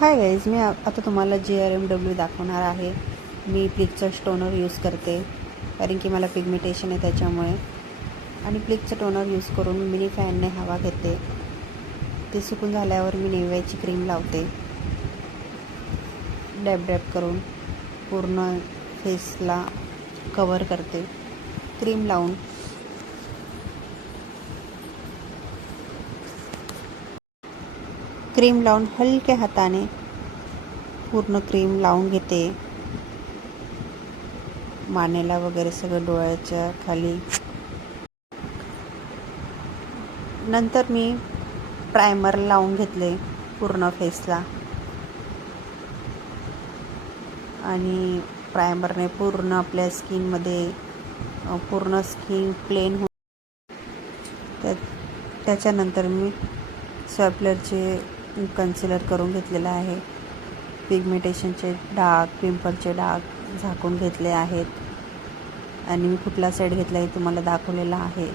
Hi guys, मी आता तुम्हाला JRMW दाखवणार आहे. मी प्लिकचा टोनर यूज करते कारण की मला पिगमेंटेशन आहे त्याच्यामुळे. आणि प्लिकचा टोनर यूज करून मिनी फॅनने हवा घेते. ते सुकून झाल्यावर मी नेव्याची क्रीम लावते. डॅब डॅब करून पूर्ण फेसला कवर करते क्रीम लावून. क्रीम लावून हलक्या हाताने पूर्ण क्रीम लावून घेते. मानेला वगैरे सगळं डोळ्याच्या खाली. नंतर मी प्रायमर लावून घेतले पूर्ण फेसला आणि प्रायमरने पूर्ण आपल्या स्किनमध्ये पूर्ण स्किन प्लेन हो. त्याच्यानंतर मी स्वॅपलरचे कन्सिलर करून घेतलेलं आहे. पिगमेंटेशनचे डाग, पिंपलचे डाग झाकून घेतले आहेत. आणि मी कुठला साईड घेतला आहे तुम्हाला दाखवलेला आहे.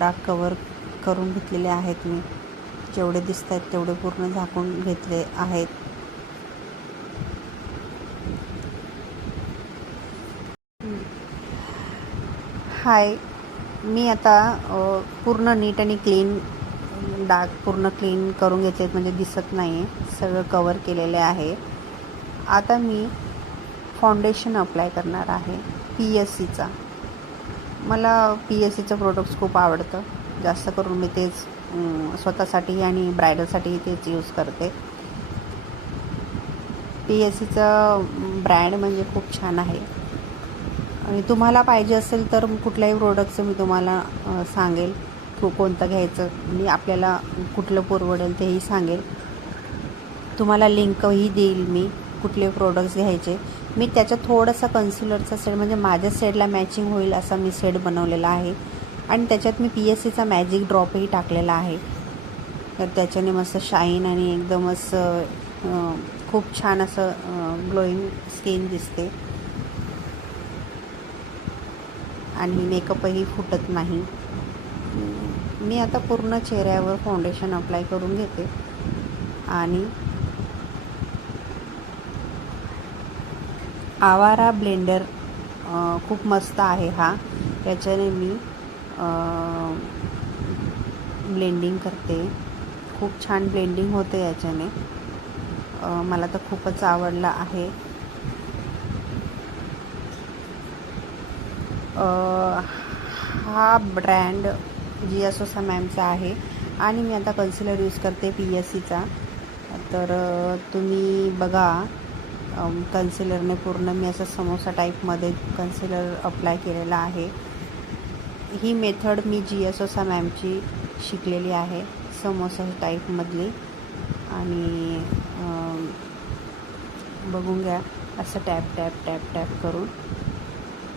डाग कवर करून घेतलेले आहेत. मी जेवढे दिसत आहेत तेवढे पूर्ण झाकून घेतले आहेत. हाय, मी आता पूर्ण नीट आणि क्लीन डाग पूर्ण क्लीन करून घेतले, म्हणजे दिसत नाही आहे, सगळं कवर केलेले आहे. आता मी फाउंडेशन अप्लाय करणार आहे PSCचा. मला PSCचं प्रोडक्ट्स खूप आवडतं. जास्त करून मी तेच स्वतःसाठी आणि ब्रायडलसाठी तेच यूज करते. PSCचं ब्रँड म्हणजे खूप छान आहे. आणि तुम्हाला पाहिजे असेल तर कुठल्याही प्रोडक्टचं मी तुम्हाला सांगेल कोणतं घ्यायचं. मी आपल्याला कुठलं परवडेल तेही सांगेल. तुम्हाला लिंकही देईल मी कुठले प्रोडक्ट्स घ्यायचे. मी त्याच्यात थोडासा कन्सिलरचा शेड, म्हणजे माझ्या शेडला मॅचिंग होईल असा मी शेड बनवलेला आहे. आणि त्याच्यात मी PSCचा मॅजिक ड्रॉपही टाकलेला आहे. तर त्याच्याने मस्त शाईन आणि एकदमच खूप छान असं ग्लोईंग स्किन दिसते. आणि मेकअपही फुटत नाही. मी आता पूर्ण चेहऱ्यावर फाउंडेशन अप्लाय करून घेते. आणि आवारा ब्लेंडर खूप मस्त आहे हा. त्याच्याने मी ब्लेंडिंग करते. खूप छान ब्लेंडिंग होते याच्याने. मला तर खूपच आवडला आहे. हा ब्रँड जियासोसा मॅमचा आहे. आणि मी आता कन्सिलर यूज करते PSCचा. तर तुम्ही बघा, कन्सिलरने पूर्ण मी असं समोसा टाईपमध्ये कन्सिलर अप्लाय केलेला आहे. ही मेथड मी जियासोसा मॅमची शिकलेली आहे, समोसा टाईपमधली. आणि बघून घ्या असं टॅप टॅप टॅप टॅप करून.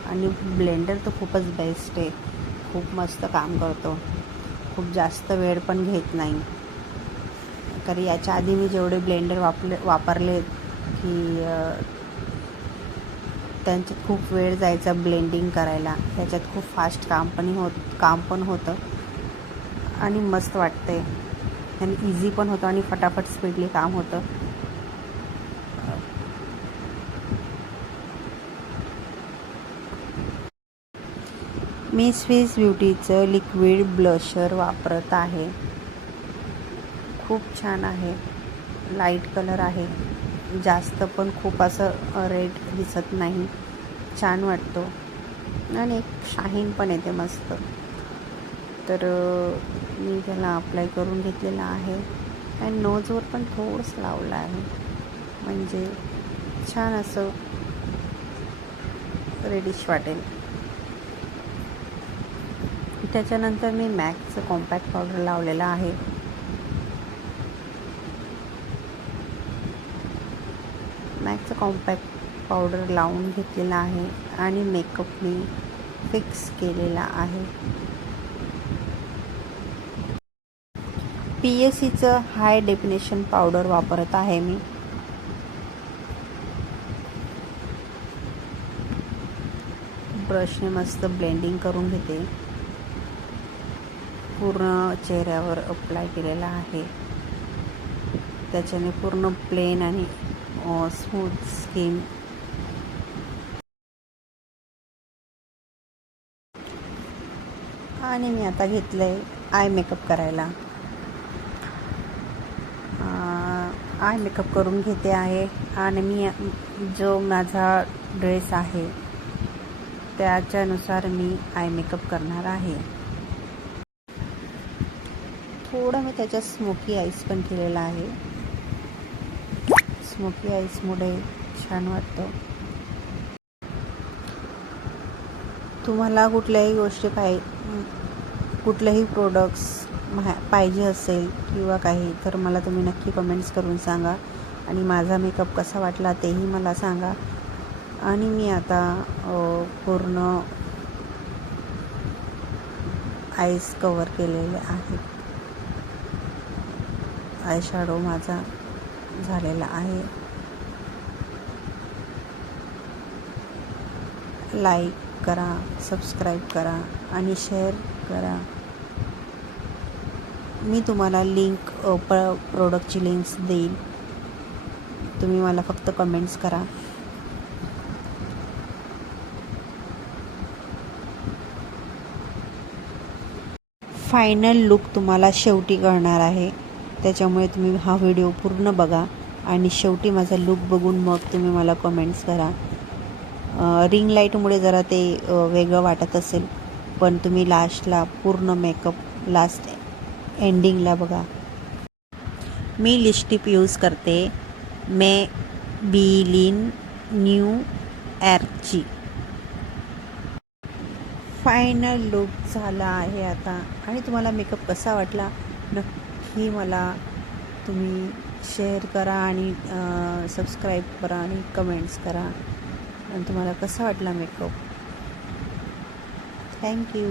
आणि ब्लेंडर तर खूपच बेस्ट आहे, खूप मस्त काम करतो. खूप जास्त वेळ पण घेत नाही. कारण याच्या आधी मी जेवढे ब्लेंडर वापरले की त्यांच्यात खूप वेळ जायचा ब्लेंडिंग करायला. त्याच्यात खूप फास्ट काम पण होतं आणि मस्त वाटते. आणि इझी पण होतं आणि फटाफट स्पीडली काम होतं. मी स्विस ब्युटीचं लिक्विड ब्लशर वापरत आहे. खूप छान आहे. लाईट कलर आहे, जास्त पण खूप असं रेड दिसत नाही. छान वाटतो आणि एक शाईन पण येते मस्त. तर मी त्याला अप्लाय करून घेतलेला आहे. आणि नोजवर पण थोडंसं लावलं आहे, म्हणजे छान असं रेडिश वाटेल. त्याच्यानंतर मी मॅकचं कॉम्पॅक्ट पावडर लावलेला आहे. मॅकचं कॉम्पॅक्ट पावडर लावून घेतलेला आहे आणि मेकअप मी फिक्स केलेला आहे. PSCचं हाय डेफिनेशन पावडर वापरत आहे मी. ब्रशने मस्त ब्लेंडिंग करून घेते. पूर्ण चेहऱ्यावर अप्लाय केलेला आहे. त्याच्याने पूर्ण प्लेन आणि स्मूथ स्किन. आणि मी आता घेतलं आहे आय मेकअप करायला. आय मेकअप करून घेते आहे आणि मी जो माझा ड्रेस आहे त्याच्यानुसार मी आय मेकअप करणार आहे. थोडं मी त्याच्यात स्मोकी आईस पण केलेला आहे. स्मोकी आईसमुळे छान वाटतं. तुम्हाला कुठल्याही गोष्टी कुठलेही प्रोडक्ट्स पाहिजे असेल किंवा काही तर मला तुम्ही नक्की कमेंट्स करून सांगा आणि माझा मेकअप कसा वाटला तेही मला सांगा. आणि मी आता पूर्ण आईस कवर केलेले आहेत. आय शॅडो माझा झालेला आहे. लाईक करा, सबस्क्राईब करा आणि शेअर करा. मी तुम्हाला लिंक प्रोडक्टची लिंक्स देईल. तुम्ही मला फक्त कमेंट्स करा. फायनल लुक तुम्हाला शेवटी कळणार आहे, त्याच्यामुळे तुम्ही हा व्हिडिओ पूर्ण बघा आणि शेवटी माझा लुक बघून मग तुम्ही मला कमेंट्स करा. रिंग लाईटमुळे जरा ते वेगळं वाटत असेल, पण तुम्ही लास्टला पूर्ण मेकअप लास्ट एंडिंगला बघा. मी लिपस्टिक यूज करते मेबेलिन न्यू एअरची. फायनल लुक झाला आहे आता. आणि तुम्हाला मेकअप कसा वाटला नक्की मला तुम्ही शेअर करा आणि सबस्क्राईब करा आणि कमेंट्स करा. आणि तुम्हाला कसा वाटला मेकअप. थँक्यू.